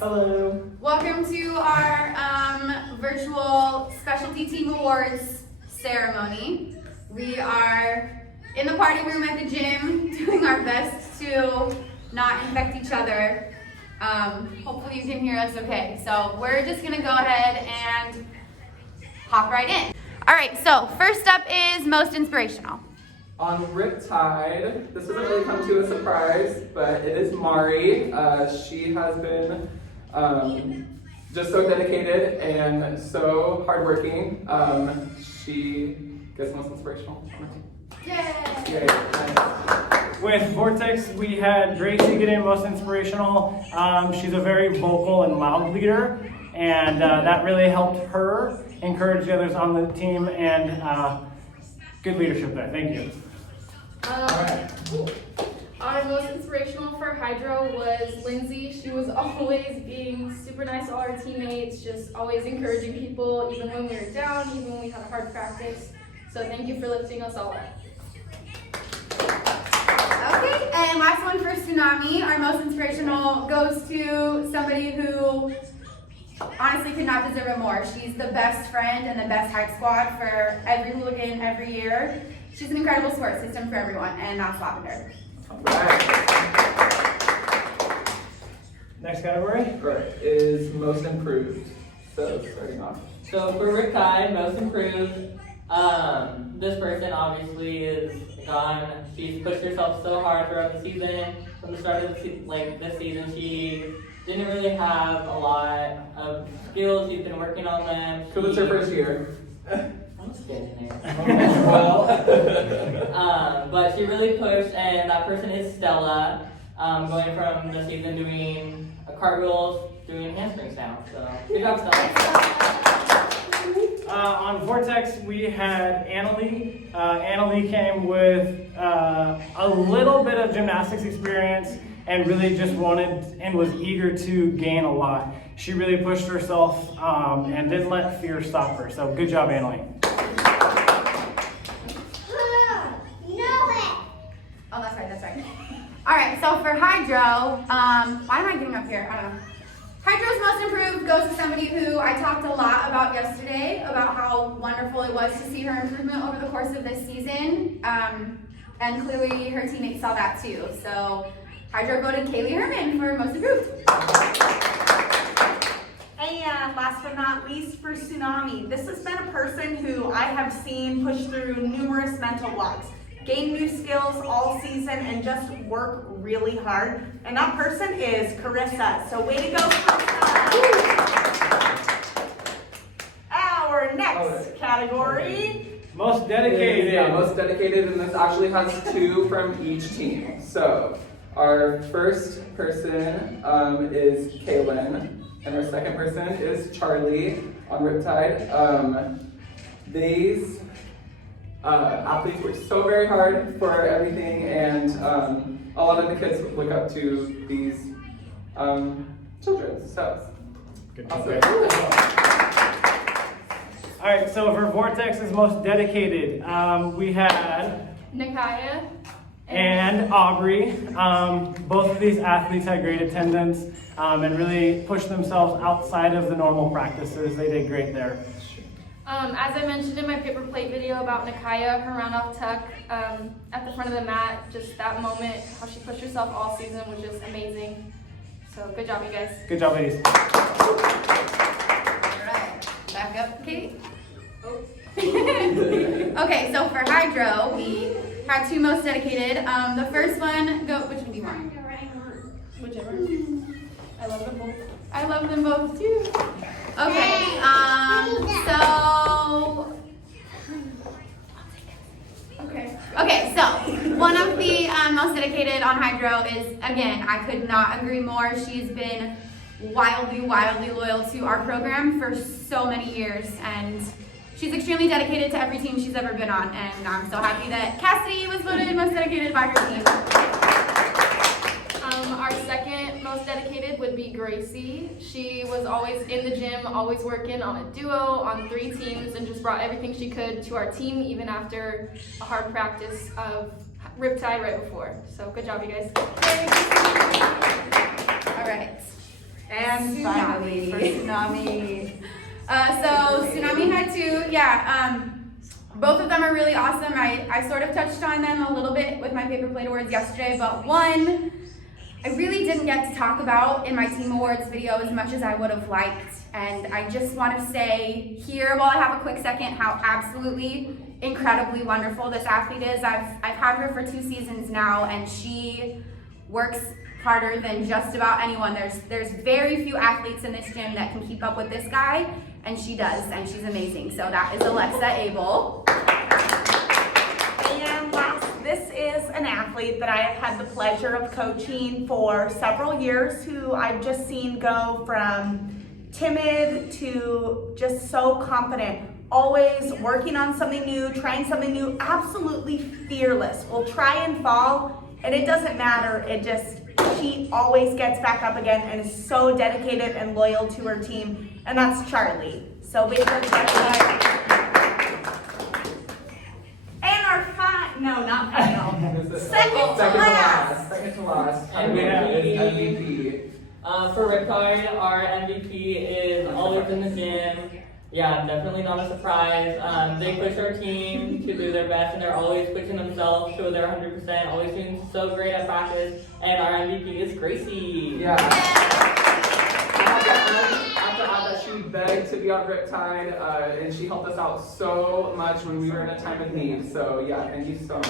Hello. Welcome to our virtual specialty team awards ceremony. We are in the party room at the gym doing our best to not infect each other. Hopefully you can hear us okay. So we're just gonna go ahead and hop right in. All right, so first up is most inspirational. On Riptide, this doesn't really come to a surprise, but it is Mari. She has been just so dedicated and so hardworking. She gets most inspirational. Yay! Yay, nice. With Vortex, we had Gracie get in most inspirational. She's a very vocal and loud leader, and that really helped her encourage the others on the team, and good leadership there. Thank you. Our most inspirational for Hydro was Lindsay. She was always being super nice to all our teammates, just always encouraging people, even when we were down, even when we had a hard practice. So thank you for lifting us all up. Okay, and last one for Tsunami. Our most inspirational goes to somebody who honestly could not deserve it more. She's the best friend and the best hype squad for every hooligan every year. She's an incredible support system for everyone, and that's Lavender. Right. Next category. Right, is most improved. So starting off. So for Riptide, most improved, this person obviously is gone. She's pushed herself so hard throughout the season. From the start of this season, she didn't really have a lot of skills. She's been working on them. Because it's her first year. I'm just getting there. Well. But she really pushed, and that person is Stella, going from the season doing cartwheels, doing handspring sounds. So good job, Stella. On Vortex, we had Annalie. Annalie came with a little bit of gymnastics experience and really just wanted and was eager to gain a lot. She really pushed herself and didn't let fear stop her. So good job, Annalie. Oh, that's right. All right, so for Hydro, why am I getting up here? I don't know. Hydro's most improved goes to somebody who I talked a lot about yesterday, about how wonderful it was to see her improvement over the course of this season. And clearly her teammates saw that too. So Hydro voted Kaylee Herman for most improved. And last but not least for Tsunami, this has been a person who I have seen push through numerous mental blocks, gain new skills all season, and just work really hard. And that person is Carissa. So way to go, Carissa. Our next category. Most dedicated. Yeah, most dedicated, and this actually has two from each team. So our first person is Kaylin, and our second person is Charlie on Riptide. These athletes work so very hard for everything, and a lot of the kids look up to these children. So Good awesome. All right, so for Vortex's most dedicated, we had Nikaya. and Aubrey. Both of these athletes had great attendance and really pushed themselves outside of the normal practices. They did great there. As I mentioned in my paper plate video about Nikaya, her round off tuck at the front of the mat, just that moment, how she pushed herself all season was just amazing. So good job, you guys. Good job, ladies. All right, back up, Kate. Oh. Okay, so for Hydro, we had two most dedicated. The first one, which one do you want? Whichever. I love them both. I love them both too. Okay, Okay, so one of the most dedicated on Hydro is, again, I could not agree more. She's been wildly loyal to our program for so many years, and she's extremely dedicated to every team she's ever been on, and I'm so happy that Cassidy was voted most dedicated by her team. Our second most dedicated would be Gracie. She was always in the gym, always working on a duo, on 3 teams, and just brought everything she could to our team, even after a hard practice of Riptide right before. So good job, you guys. All right. And And finally, for Tsunami. So Tsunami had two, both of them are really awesome. I sort of touched on them a little bit with my paper plate awards yesterday, but one I really didn't get to talk about in my team awards video as much as I would have liked. And I just want to say here, while I have a quick second, how absolutely incredibly wonderful this athlete is. I've had her for 2 seasons now, and she works harder than just about anyone. There's very few athletes in this gym that can keep up with this guy, and she does, and she's amazing. So that is Alexa Abel. And last, this is an athlete that I have had the pleasure of coaching for several years, who I've just seen go from timid to just so confident, always working on something new, trying something new, absolutely fearless. Will try and fall, and it doesn't matter. She always gets back up again and is so dedicated and loyal to her team, and that's Charlie. So big for Charlie. And our not final. Second to last. Second to last. MVP. MVP. For Riptide, our MVP is always in the gym. Yeah, definitely not a surprise. They push our team to do their best, and they're always pushing themselves to their 100%, always doing so great at practice. And our MVP is Gracie. Yeah. I have to add that she begged to be on Riptide, and she helped us out so much when we were in a time of need. So yeah, thank you so much.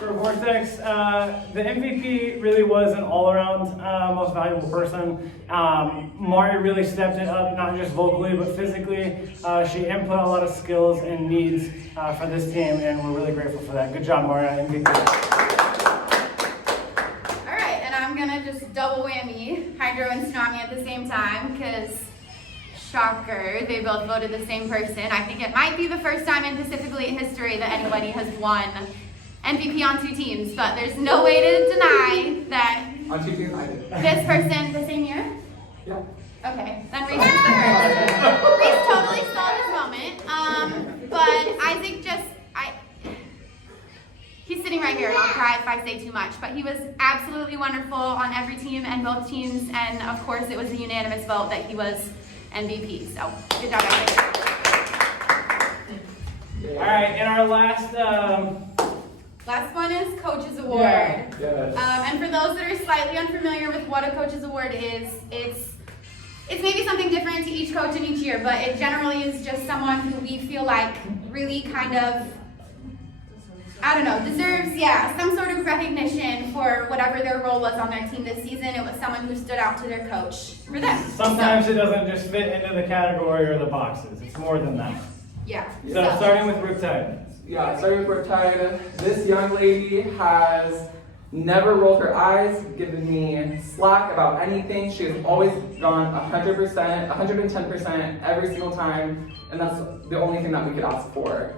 For Vortex, the MVP really was an all-around most valuable person. Mari really stepped it up, not just vocally, but physically. She input a lot of skills and needs for this team, and we're really grateful for that. Good job, Mari, MVP. All right, and I'm gonna just double whammy Hydro and Tsunami at the same time, because shocker, they both voted the same person. I think it might be the first time in Pacific Elite history that anybody has won MVP on 2 teams, but there's no way to deny that On 2 teams, I did. this person, the same year? Yeah. Okay, then Reese is the first. Reese totally stole his moment, but Isaac he's sitting right here, and I'll cry if I say too much, but he was absolutely wonderful on every team and both teams, and of course it was a unanimous vote that he was MVP, so good job, Isaac. All right, and our last Last one is Coach's Award. Yes. And for those that are slightly unfamiliar with what a Coach's Award is, it's maybe something different to each coach in each year, but it generally is just someone who we feel like really kind of, deserves, some sort of recognition for whatever their role was on their team this season. It was someone who stood out to their coach for them. sometimes it doesn't just fit into the category or the boxes. It's more than that. Yeah. So starting with Riptide. Yeah, starting with Riptide, this young lady has never rolled her eyes, given me slack about anything. She has always gone 100%, 110% every single time, and that's the only thing that we could ask for.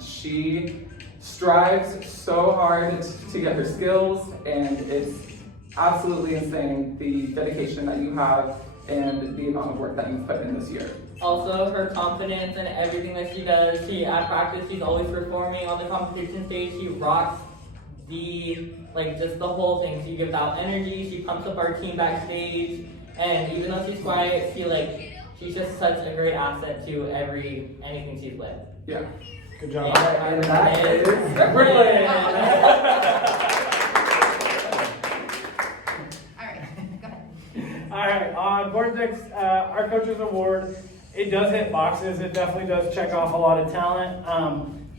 She strives so hard to get her skills, and it's absolutely insane the dedication that you have and the amount of work that you've put in this year. Also, her confidence and everything that she does. At practice, she's always performing on the competition stage. She rocks just the whole thing. She gives out energy. She pumps up our team backstage. And even though she's quiet, she's just such a great asset to anything she's with. Yeah. Good job. And that is Brilliant. All right, go ahead. All right, on Vortex, our Coach's Award, it does hit boxes. It definitely does check off a lot of talent.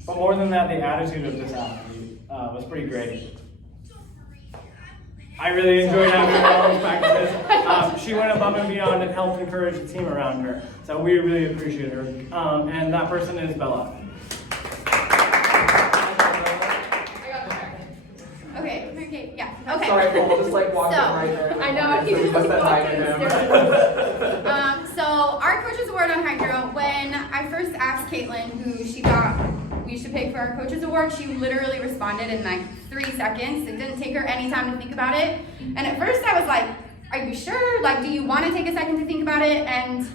But more than that, the attitude of this athlete was pretty great. I really enjoyed having her on these practices. She went above and beyond and helped encourage the team around her. So we really appreciate her. And that person is Bella. Okay, yeah, okay. Sorry, we'll just walk So, in right there. I know, So he just just said hi to walked him. So our Coach's Award on Hydro, when I first asked Caitlin who she thought we should pick for our Coach's Award, she literally responded in 3 seconds. It didn't take her any time to think about it. And at first I was like, are you sure? Do you want to take a second to think about it? And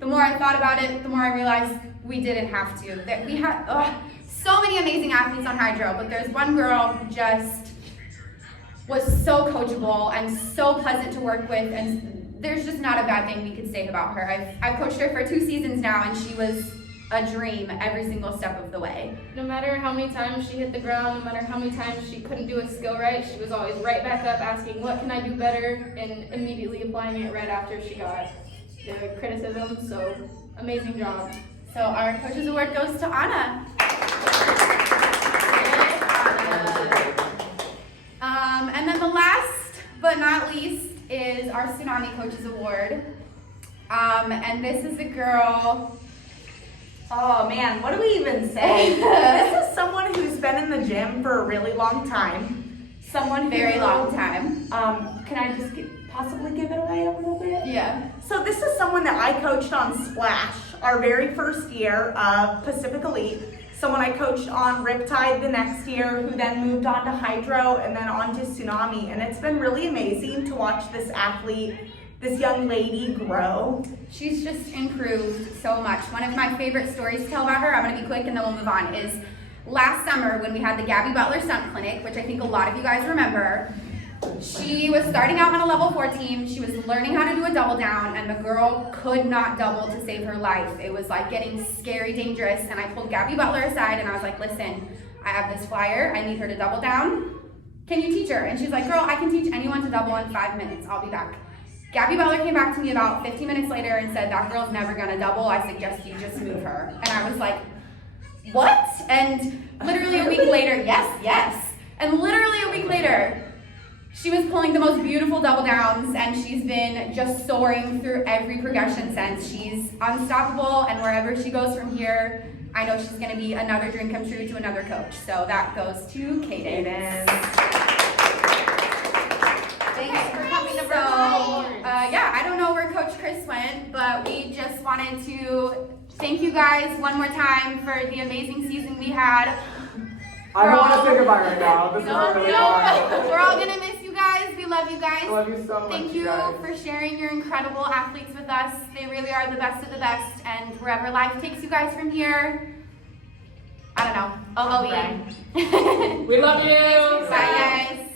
the more I thought about it, the more I realized we didn't have to. That we had so many amazing athletes on Hydro, but there's one girl who just was so coachable and so pleasant to work with, and there's just not a bad thing we could say about her. I've coached her for 2 seasons now, and she was a dream every single step of the way. No matter how many times she hit the ground, no matter how many times she couldn't do a skill right, she was always right back up asking, what can I do better, and immediately applying it right after she got the criticism. So amazing job. So our Coaches Award goes to Anna. And then the last but not least is our Tsunami Coaches Award. And this is a girl. Oh man, what do we even say? This is someone who's been in the gym for a really long time. Someone Very who, long time. Can I just possibly give it away a little bit? Yeah. So this is someone that I coached on Splash, our very first year of Pacific Elite. Someone I coached on Riptide the next year, who then moved on to Hydro and then on to Tsunami. And it's been really amazing to watch this athlete, this young lady grow. She's just improved so much. One of my favorite stories to tell about her, I'm gonna be quick and then we'll move on, is last summer when we had the Gabby Butler Stunt Clinic, which I think a lot of you guys remember. She was starting out on a level 4 team. She was learning how to do a double down, and the girl could not double to save her life. It was like getting scary dangerous, and I pulled Gabby Butler aside and I was like, listen, I have this flyer, I need her to double down. Can you teach her? And she's like, girl, I can teach anyone to double in 5 minutes. I'll be back. Gabby Butler came back to me about 15 minutes later and said, that girl's never gonna double. I suggest you just move her. And I was like, what? And literally a week later, yes. And literally a week later, she was pulling the most beautiful double downs, and she's been just soaring through every progression since. She's unstoppable, and wherever she goes from here, I know she's gonna be another dream come true to another coach. So that goes to Kaden. Thanks for coming to yeah, I don't know where Coach Chris went, but we just wanted to thank you guys one more time for the amazing season we had. I don't want to say goodbye right now. This is really hard. We're all gonna miss you guys. We love you guys. I love you so much. Thank you guys. for sharing your incredible athletes with us. They really are the best of the best, and wherever life takes you guys from here, I don't know. OOE. We love you. Bye guys.